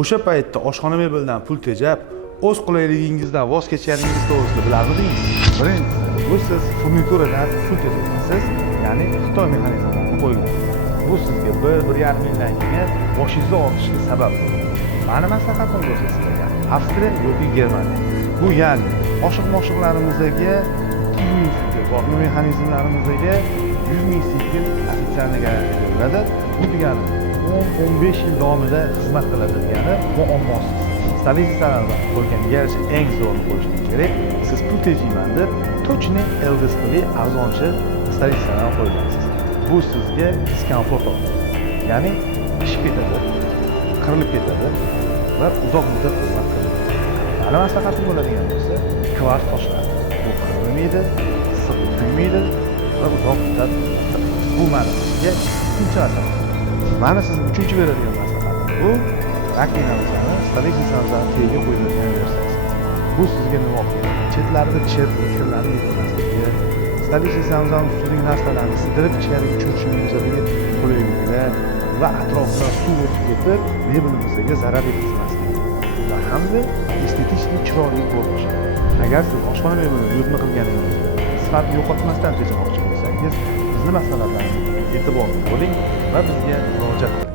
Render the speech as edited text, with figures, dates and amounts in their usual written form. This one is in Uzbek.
o'sha paytda oshxona mebelidan pul tejab, o'z qulayligingizdan voz kechganingiz to'g'risida bilarmidingiz? Birinchisi, bu siz furnituradan pul tejayapsiz, ya'ni Xitoy mexanizmlarini qo'ygan. Bu sizga 1-1,5 yildan keyin boshingizni og'rishiga sabab bo'ladi. Mani maslahatim bo'lsa sizlarga Avstriya yoki Germaniya. Bu ya'ni oshiq-moshiqlarimizga 200 ming sikel, boshqa mexanizmlarimizga 100 ming sikel ofitsialniy garantiya beriladi. Bu degani 10-15 yil davomida xizmat qiladi degani muammosiz. Stolitsiyalardan qo'yganiga yarasha eng zo'rini qo'yishingiz kerak. Siz pul tejayman deb точный LDSPli arzonchi stolitsiyalarni qo'ygansiz. Bu sizga diskomfort oladi. Ya'ni ishib ketadi, qirilib ketadi va uzoq muddat xizmat qiladi. Mani maslahatim bo'ladigan bo'lsa, kvars toshlar. Bu qirilmaydi, issiq kuymaydi va uzoq muddat bu ma'noga ikkinchi masala. Mani sizga uchinchi beradigan maslahatim bu rakinamizni stolitsiyadan tagiga qo'yiladigan versiyasi. Bu sizga nima kerak? Chetlarida kirlarni yetmasligi, stolitsiyadan ustidagi narsalarni sidirib ichkariga tushirishingizdagi qulayliklar va atrofida suv o'tib ketib, mebelimizga zarar yetkazmasligi va hamda estetik chiroyli ko'rinish. Agar siz oshxona mebelini yutma qilganingizda sifatni yo'qotmasdan tejamoqchi bo'lsangiz, bizni maslahatlarimizga e'tibor bering va bizga murojaat qiling.